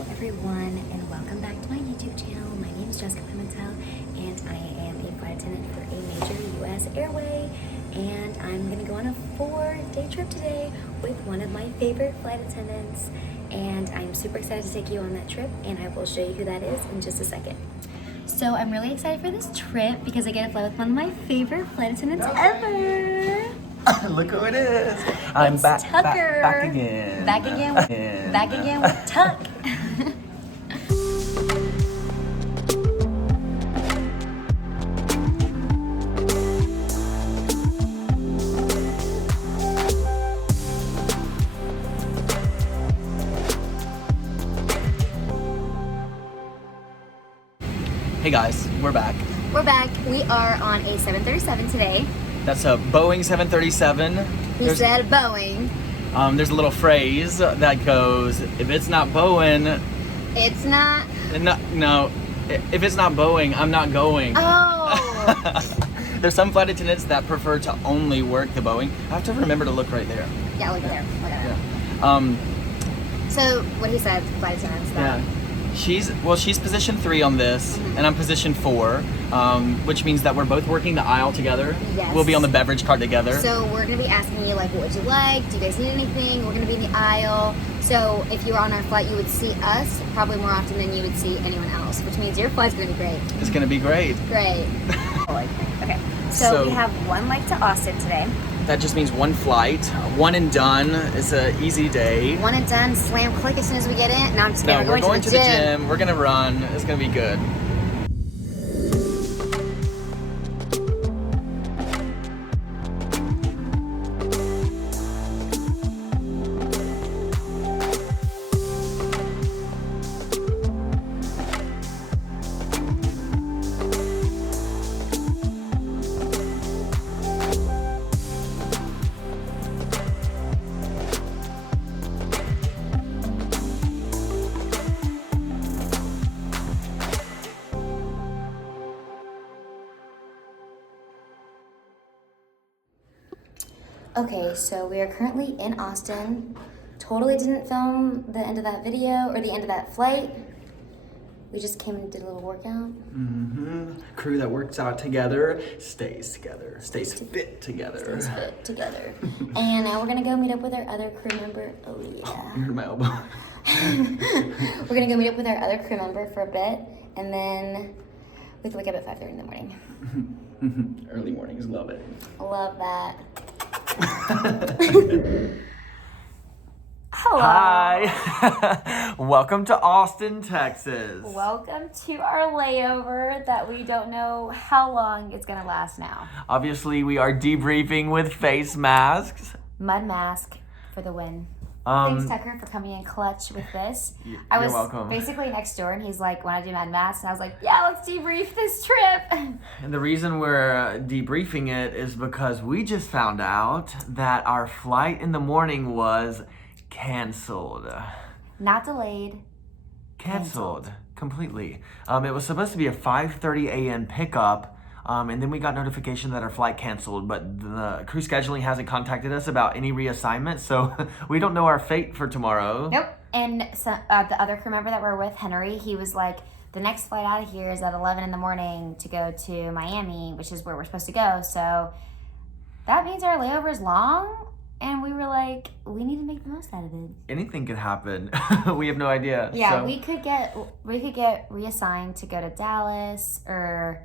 Hello everyone, and welcome back to my YouTube channel. My name is Jessica Pimentel, and I am a flight attendant for a major U.S. airway, and I'm going to go on a 4-day trip today with one of my favorite flight attendants, and I'm super excited to take you on that trip, and I will show you who that is in just a second. So I'm really excited for this trip because I get to fly with one of my favorite flight attendants ever. Look who it is. I'm back again. Back again with Tuck. Hey guys, we're back. We're back. We are on a 737 today. That's a Boeing 737. He said Boeing. There's a little phrase that goes, if it's not Boeing, It's not. no, if it's not Boeing, I'm not going. Oh. There's some flight attendants that prefer to only work the Boeing. I have to remember to look right there. Yeah, look there. Look at her. Yeah. So what he said, flight attendants. Yeah. She's position 3 on this, and I'm position 4, which means that we're both working the aisle together. Yes. We'll be on the beverage cart together. So we're gonna be asking you like, what would you like? Do you guys need anything? We're gonna be in the aisle. So if you were on our flight, you would see us probably more often than you would see anyone else, which means your flight's gonna be great. It's gonna be great. Great. Okay. So we have one leg to Austin today. That just means one flight, one and done. It's an easy day. One and done, slam click as soon as we get in. No, I'm just kidding. No, we're going to the gym. We're gonna run. It's gonna be good. Okay, so we are currently in Austin. Totally didn't film the end of that video or the end of that flight. We just came and did a little workout. Crew that works out together stays together. Stays fit together. Stays fit together. And now we're gonna go meet up with our other crew member. Oh yeah. You heard my elbow. We're gonna go meet up with our other crew member for a bit, and then we have to wake up at 5:30 in the morning. Early mornings, love it. Love that. Hello. Hi. Welcome to Austin, Texas. Welcome to our layover that we don't know how long it's gonna last now. Obviously, we are debriefing with face masks. Mud mask for the win. Thanks, Tucker, for coming in clutch with this. I was welcome. basically next door, and he's like, "Want to do mud masks?" And I was like, "Yeah, let's debrief this trip." And the reason we're debriefing it is because we just found out that our flight in the morning was canceled. Not delayed. Canceled completely. It was supposed to be a 5:30 a.m. pickup, and then we got notification that our flight canceled, but the crew scheduling hasn't contacted us about any reassignment, so we don't know our fate for tomorrow. Nope. And so, the other crew member that we're with, Henry, he was like, the next flight out of here is at 11 in the morning to go to Miami, which is where we're supposed to go. So that means our layover is long. And we were like, we need to make the most out of it. Anything could happen. We have no idea. Yeah, so. we could get reassigned to go to Dallas or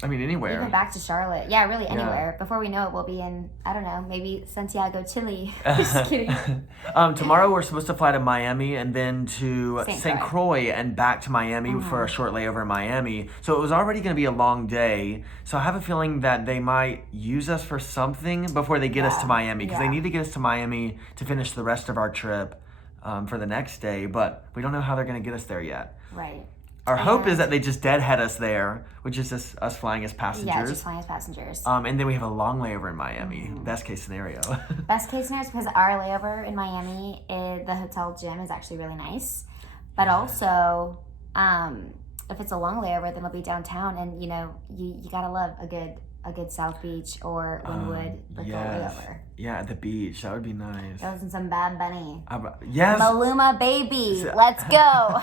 anywhere. even back to Charlotte. Yeah, really anywhere. Yeah. Before we know it, we'll be in, I don't know, maybe Santiago, Chile. Just kidding. Tomorrow we're supposed to fly to Miami and then to St. Croix and back to Miami for a short layover in Miami. So it was already going to be a long day. So I have a feeling that they might use us for something before they get us to Miami, because they need to get us to Miami to finish the rest of our trip for the next day. But we don't know how they're going to get us there yet. Right. Our hope is that they just deadhead us there, which is just us flying as passengers. Yeah, just flying as passengers. And then we have a long layover in Miami. Best case scenario. Best case scenario is because our layover in Miami, the hotel gym is actually really nice. But also, if it's a long layover, then it'll be downtown, and you gotta love a good a good South Beach or Wynwood layover. Yeah, at the beach. That would be nice. That was in some Bad Bunny. Yes. Maluma baby. Let's go.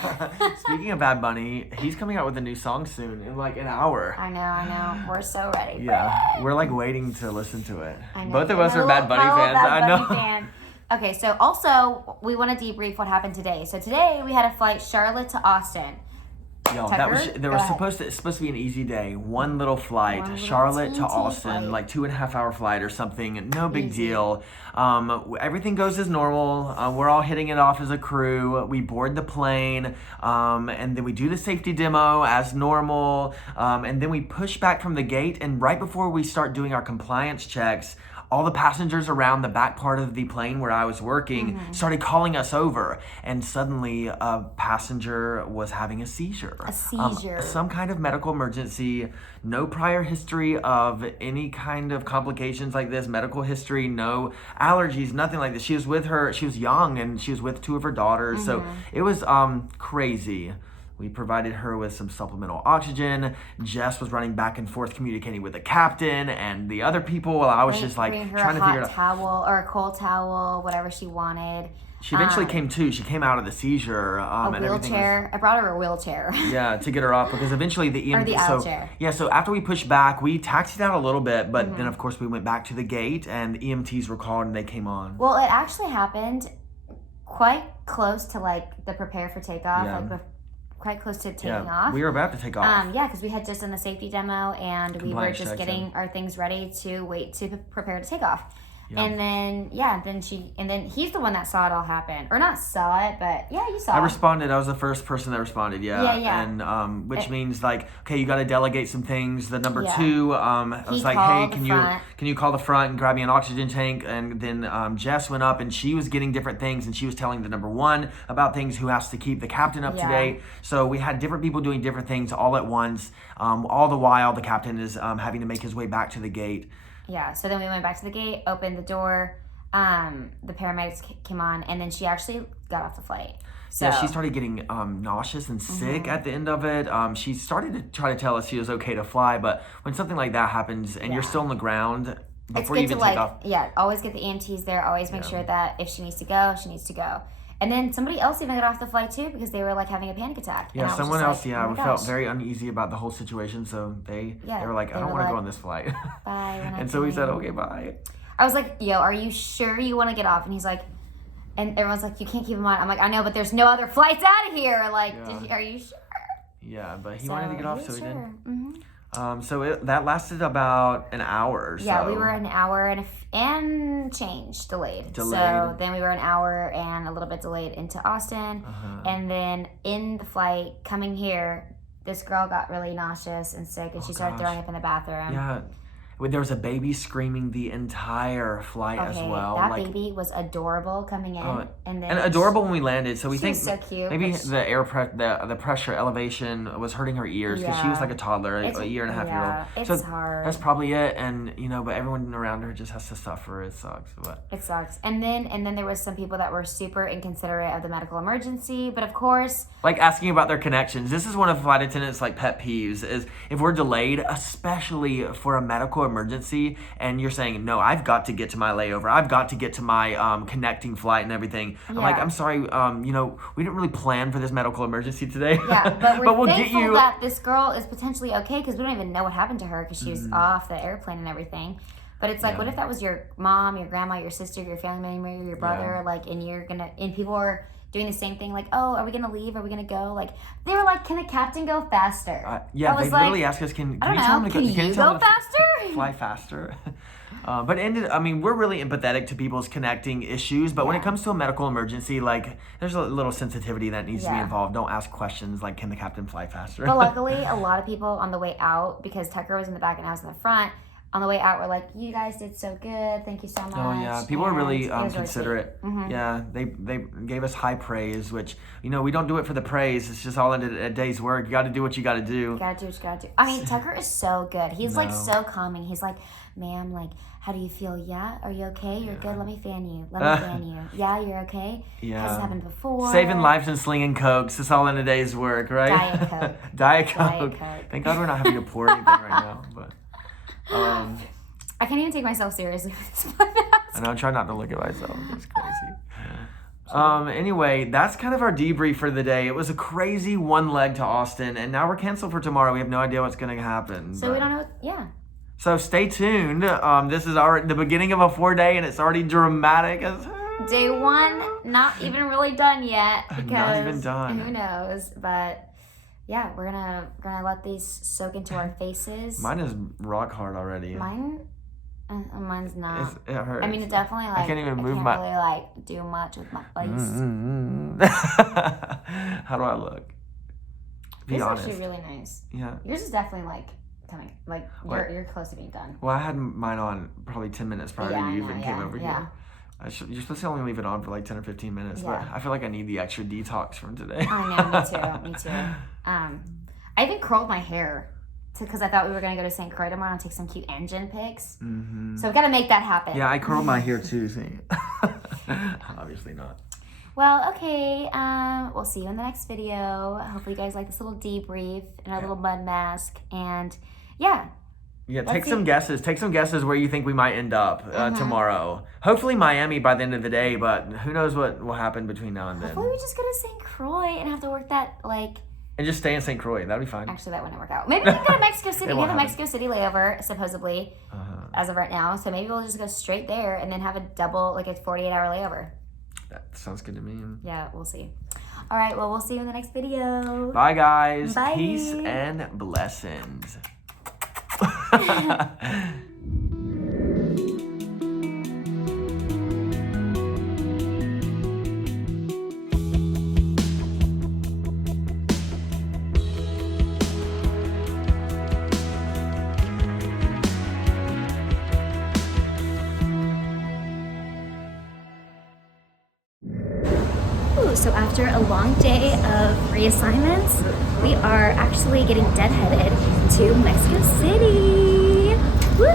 Speaking of Bad Bunny, he's coming out with a new song soon in like an hour. I know. We're so ready. Yeah, we're like waiting to listen to it. I know. Both of us are Bad Bunny fans. I know. Fan. Okay, so also we want to debrief what happened today. So today we had a flight Charlotte to Austin. Yo, Tucker, supposed to be an easy day. One little flight, Charlotte to Austin, like 2.5 hour flight or something. No big deal. Everything goes as normal. We're all hitting it off as a crew. We board the plane, and then we do the safety demo as normal. And then we push back from the gate. And right before we start doing our compliance checks, all the passengers around the back part of the plane where I was working started calling us over. And suddenly a passenger was having a seizure. A seizure. Some kind of medical emergency. No prior history of any kind of complications like this. Medical history, no allergies, nothing like this. She was young and she was with 2 of her daughters. So it was crazy. We provided her with some supplemental oxygen. Jess was running back and forth communicating with the captain and the other people while I was just like trying to figure it out. A hot towel or a cold towel, whatever she wanted. She eventually came to. She came out of the seizure. A wheelchair. I brought her a wheelchair. Yeah, to get her off because eventually the EMT. Or the aisle chair. Yeah, so after we pushed back, we taxied out a little bit, but then of course we went back to the gate and EMTs were called and they came on. Well, it actually happened quite close to like the prepare for takeoff, quite close to taking off. We were about to take off. Because we had just done the safety demo and we were just getting our things ready to wait to prepare to take off. Yeah. And then he's the one that saw it all happen. Or not saw it, but you saw it. I responded. I was the first person that responded, Yeah. And which means like, okay, you got to delegate some things. The number 2, I was like, hey, can you call the front and grab me an oxygen tank? And then Jess went up and she was getting different things and she was telling the number 1 about things who has to keep the captain up to date. So we had different people doing different things all at once. All the while the captain is having to make his way back to the gate. Yeah, so then we went back to the gate, opened the door, the paramedics came on, and then she actually got off the flight. So, she started getting nauseous and sick at the end of it. She started to try to tell us she was okay to fly, but when something like that happens and you're still on the ground before you even take off. Yeah, always get the EMTs there, always make sure that if she needs to go, she needs to go. And then somebody else even got off the flight too because they were like having a panic attack. Yeah, someone else. We felt very uneasy about the whole situation, so they were like, I don't want to go on this flight. Bye. And so we said, okay, bye. I was like, yo, are you sure you want to get off? And he's like, and everyone's like, you can't keep him on. I'm like, I know, but there's no other flights out of here. Like, are you sure? Yeah, but he wanted to get off, so he did. So that lasted about an hour or so. Yeah, we were an hour and change delayed. So then we were an hour and a little bit delayed into Austin. And then in the flight coming here, this girl got really nauseous and sick and she started throwing up in the bathroom. Yeah. There was a baby screaming the entire flight as well. That baby was adorable coming in, and adorable when we landed. So we think was so cute, maybe the pressure elevation was hurting her ears because she was like a toddler, a year and a half year old. It's hard. That's probably it, and but everyone around her just has to suffer. It sucks, but it sucks. And then there was some people that were super inconsiderate of the medical emergency, but of course, like asking about their connections. This is one of flight attendants' like pet peeves is if we're delayed, especially for a medical emergency, and you're saying, no, I've got to get to my layover, I've got to get to my connecting flight and everything. I'm like, I'm sorry, we didn't really plan for this medical emergency today. Yeah, but we'll thankful get you that this girl is potentially okay because we don't even know what happened to her because she was off the airplane and everything. But it's like, what if that was your mom, your grandma, your sister, your family member, your brother, like, and people are doing the same thing, like, oh, are we gonna leave? Are we gonna go? Like, they were like, can the captain go faster? They literally asked us, can you tell him to go faster? Fly faster. But we're really empathetic to people's connecting issues, but when it comes to a medical emergency, like, there's a little sensitivity that needs to be involved. Don't ask questions like, can the captain fly faster? But luckily, a lot of people on the way out, because Tucker was in the back and I was in the front, on the way out, we're like, you guys did so good. Thank you so much. Oh, yeah. People are really considerate. Really yeah, they gave us high praise, which, we don't do it for the praise. It's just all in a day's work. You got to do what you got to do. You got to do what you got to do. I mean, Tucker is so good. He's, like, so calming. He's like, ma'am, like, how do you feel? Yeah? Are you okay? You're good? Let me fan you. Yeah, you're okay? Yeah. Has this happened before? Saving lives and slinging Cokes. It's all in a day's work, right? Diet Coke. Diet Coke. Thank God we're not having to pour anything right now, but... I can't even take myself seriously with this podcast. I know, I'm trying not to look at myself. It's crazy. Anyway, that's kind of our debrief for the day. It was a crazy one leg to Austin, and now we're canceled for tomorrow. We have no idea what's going to happen. So we don't know. Yeah. So stay tuned. This is the beginning of a 4-day, and it's already dramatic as Day 1, not even really done yet. Because not even done. Who knows? But yeah, we're gonna let these soak into our faces. Mine is rock hard already. Mine's not. It hurts. I mean, it definitely like. I can't even move really like do much with my face. How do I look? Be Yours honest. is actually really nice. Yeah. Yours is definitely like kind of like you're close to being done. Well, I had mine on probably 10 minutes prior to you even came over here. You're supposed to only leave it on for like 10 or 15 minutes, but I feel like I need the extra detox from today. I know, me too. I even curled my hair because I thought we were going to go to St. Croix tomorrow and take some cute engine pics. Mm-hmm. So we've got to make that happen. Yeah, I curled my hair too, see. Obviously not. Well, okay. We'll see you in the next video. Hopefully you guys like this little debrief and our little mud mask. And yeah. Yeah, take some guesses. Take some guesses where you think we might end up tomorrow. Hopefully Miami by the end of the day, but who knows what will happen between now and then. Hopefully we just go to St. Croix and have to work that, like... And just stay in St. Croix. That'd be fine. Actually, that wouldn't work out. Maybe we can go to Mexico City. We have a Mexico City layover, supposedly, as of right now. So maybe we'll just go straight there and then have a 48-hour layover. That sounds good to me. Yeah, we'll see. All right, well, we'll see you in the next video. Bye, guys. Bye. Peace and blessings. So after a long day of reassignments, we are actually getting deadheaded to Mexico City. Woo!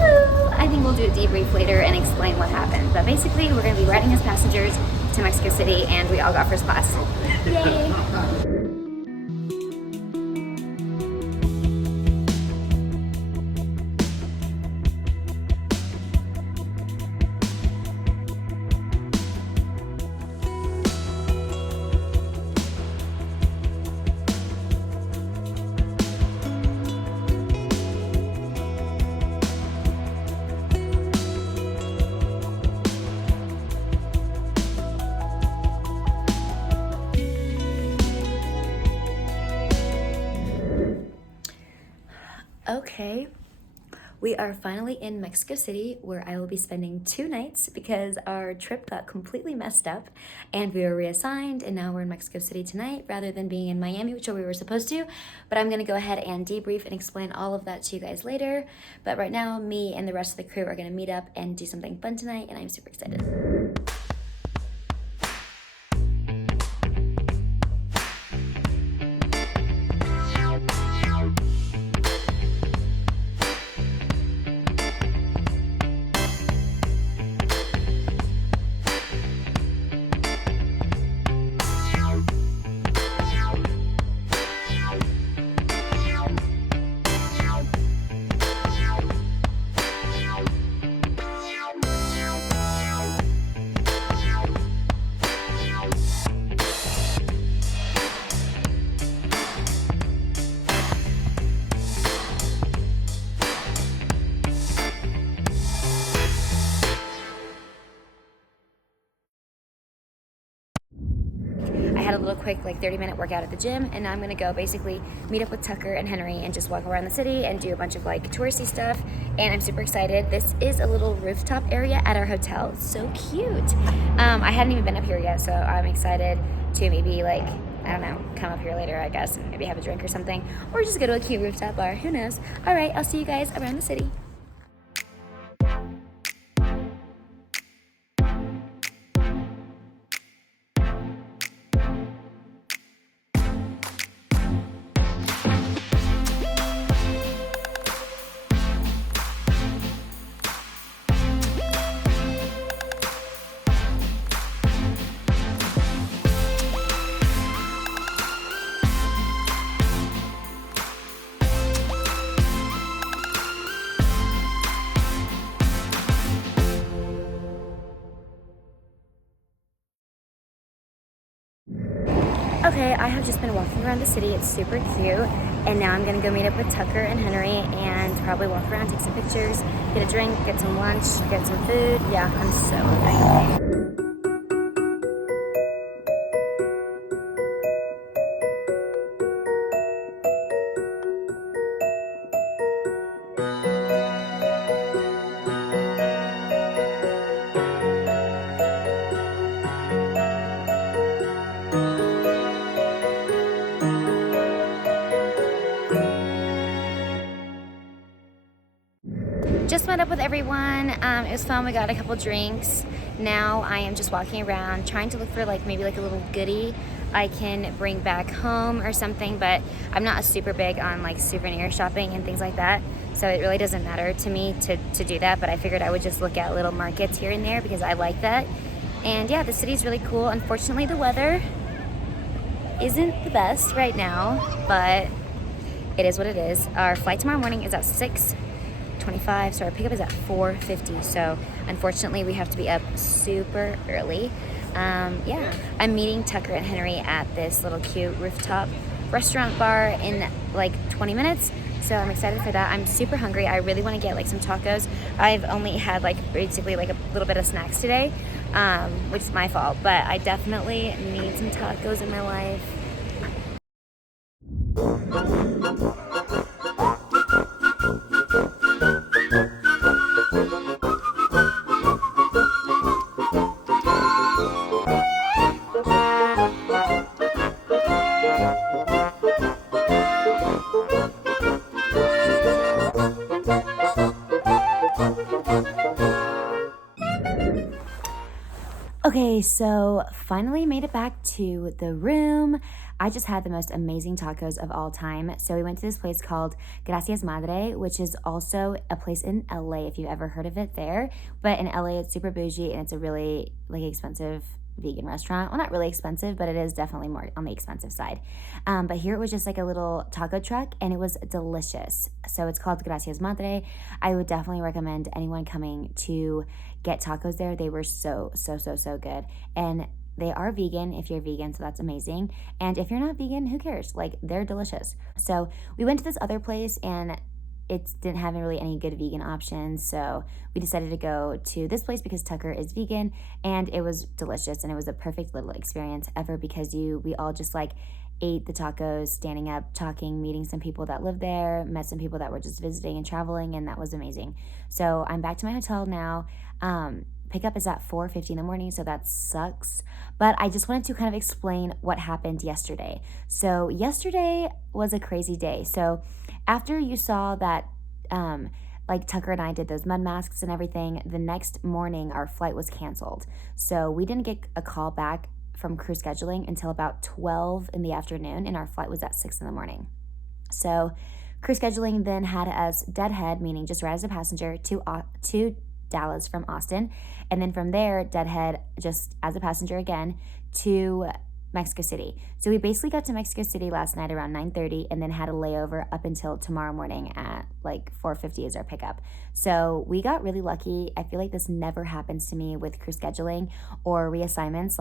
I think we'll do a debrief later and explain what happened. But basically, we're going to be riding as passengers to Mexico City, and we all got first class. Yay! Okay, we are finally in Mexico City, where I will be spending 2 nights because our trip got completely messed up and we were reassigned, and now we're in Mexico City tonight rather than being in Miami, which we were supposed to. But I'm going to go ahead and debrief and explain all of that to you guys later. But right now, me and the rest of the crew are going to meet up and do something fun tonight, and I'm super excited. I had a little quick 30-minute workout at the gym, and now I'm gonna go basically meet up with Tucker and Henry and just walk around the city and do a bunch of touristy stuff. And I'm super excited. This is a little rooftop area at our hotel. So cute. I hadn't even been up here yet, so I'm excited to maybe I don't know, come up here later, I guess, and maybe have a drink or something, or just go to a cute rooftop bar. Who knows? All right, I'll see you guys around the city. Okay, I have just been walking around the city. It's super cute. And now I'm gonna go meet up with Tucker and Henry and probably walk around, take some pictures, get a drink, get some lunch, get some food. Yeah, I'm so hungry. Just met up with everyone. It was fun. We got a couple drinks. Now I am just walking around trying to look for maybe a little goodie I can bring back home or something, but I'm not super big on souvenir shopping and things like that, so it really doesn't matter to me to do that, but I figured I would just look at little markets here and there because I like that. And yeah, the city's really cool. Unfortunately, the weather isn't the best right now, but it is what it is. Our flight tomorrow morning is at 6:25, so our pickup is at 4:50, so unfortunately we have to be up super early. Yeah, I'm meeting Tucker and Henry at this little cute rooftop restaurant bar in 20 minutes, so I'm excited for that. I'm super hungry. I really want to get some tacos. I've only had basically a little bit of snacks today, which is my fault, but I definitely need some tacos in my life. Okay, so finally made it back to the room. I just had the most amazing tacos of all time. So we went to this place called Gracias Madre, which is also a place in LA, if you've ever heard of it there. But in LA, it's super bougie and it's a really expensive vegan restaurant. Well, not really expensive, but it is definitely more on the expensive side. But here it was just a little taco truck and it was delicious. So it's called Gracias Madre. I would definitely recommend anyone coming to get tacos there. They were so good. And they are vegan if you're vegan, so that's amazing. And if you're not vegan, who cares? They're delicious. So we went to this other place and it didn't have really any good vegan options, so we decided to go to this place because Tucker is vegan, and it was delicious, and it was a perfect little experience ever because we all just ate the tacos, standing up, talking, meeting some people that live there, met some people that were just visiting and traveling, and that was amazing. So I'm back to my hotel now. Pickup is at 4:50 in the morning, so that sucks. But I just wanted to kind of explain what happened yesterday. So yesterday was a crazy day. So after you saw that, Tucker and I did those mud masks and everything, the next morning our flight was canceled. So we didn't get a call back from crew scheduling until about 12 in the afternoon, and our flight was at 6 in the morning. So crew scheduling then had us deadhead, meaning just right as a passenger, to Dallas from Austin, and then from there deadhead just as a passenger again to Mexico City. So we basically got to Mexico City last night around 9:30 and then had a layover up until tomorrow morning at 4:50 is our pickup. So we got really lucky. I feel like this never happens to me with crew scheduling or reassignments.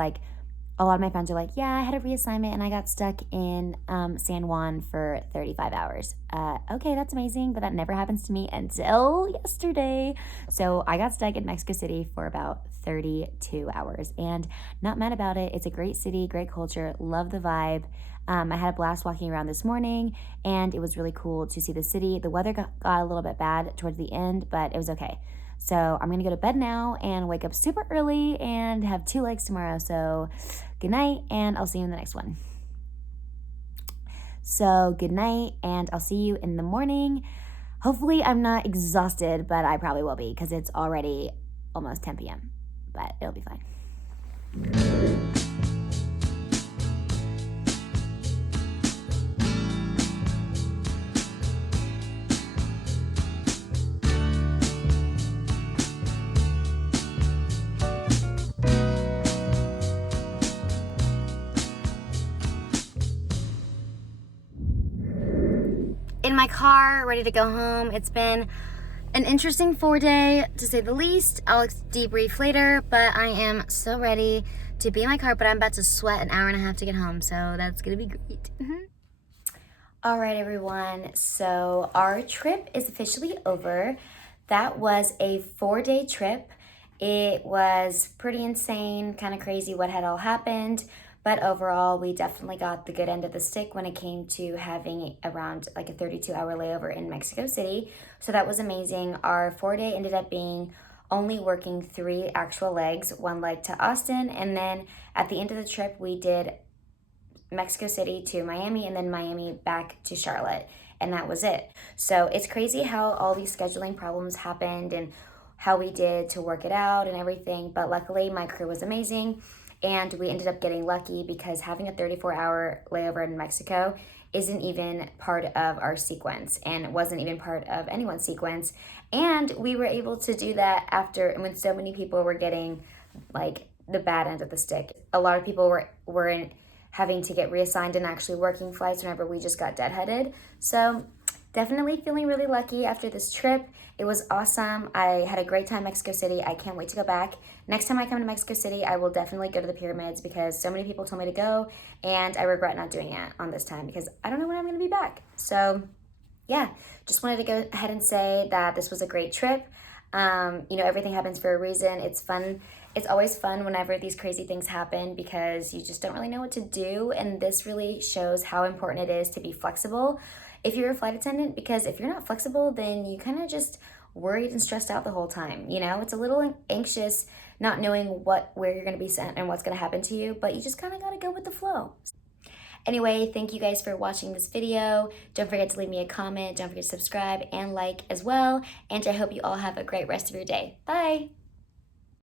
A lot of my friends are like, yeah, I had a reassignment and I got stuck in San Juan for 35 hours. Okay, that's amazing, but that never happens to me until yesterday. So I got stuck in Mexico City for about 32 hours and not mad about it. It's a great city, great culture, love the vibe. I had a blast walking around this morning and it was really cool to see the city. The weather got a little bit bad towards the end, but it was okay. So I'm going to go to bed now and wake up super early and have 2 legs tomorrow. So good night, and I'll see you in the next one. So good night, and I'll see you in the morning. Hopefully I'm not exhausted, but I probably will be because it's already almost 10 p.m., but it'll be fine. In my car, ready to go home. It's been an interesting 4-day, to say the least. I'll debrief later, but I am so ready to be in my car, but I'm about to sweat an hour and a half to get home, so that's gonna be great. All right, everyone, so our trip is officially over. That was a 4-day trip. It was pretty insane, kind of crazy what had all happened, but overall, we definitely got the good end of the stick when it came to having around like a 32-hour layover in Mexico City. So that was amazing. Our 4-day ended up being only working 3 actual legs, 1 leg to Austin, and then at the end of the trip, we did Mexico City to Miami and then Miami back to Charlotte, and that was it. So it's crazy how all these scheduling problems happened and how we did to work it out and everything, but luckily my crew was amazing and we ended up getting lucky because having a 34-hour layover in Mexico isn't even part of our sequence and it wasn't even part of anyone's sequence, and we were able to do that after when so many people were getting like the bad end of the stick. A lot of people were having to get reassigned and actually working flights whenever we just got deadheaded. So definitely feeling really lucky after this trip. It was awesome. I had a great time in Mexico City. I can't wait to go back. Next time I come to Mexico City, I will definitely go to the pyramids because so many people told me to go and I regret not doing it on this time because I don't know when I'm gonna be back. So yeah, just wanted to go ahead and say that this was a great trip. Everything happens for a reason. It's fun. It's always fun whenever these crazy things happen because you just don't really know what to do. And this really shows how important it is to be flexible if you're a flight attendant, because if you're not flexible, then you kind of just worried and stressed out the whole time. It's a little anxious not knowing where you're going to be sent and what's going to happen to you, but you just kind of got to go with the flow. Anyway, thank you guys for watching this video. Don't forget to leave me a comment. Don't forget to subscribe and like as well. And I hope you all have a great rest of your day. Bye.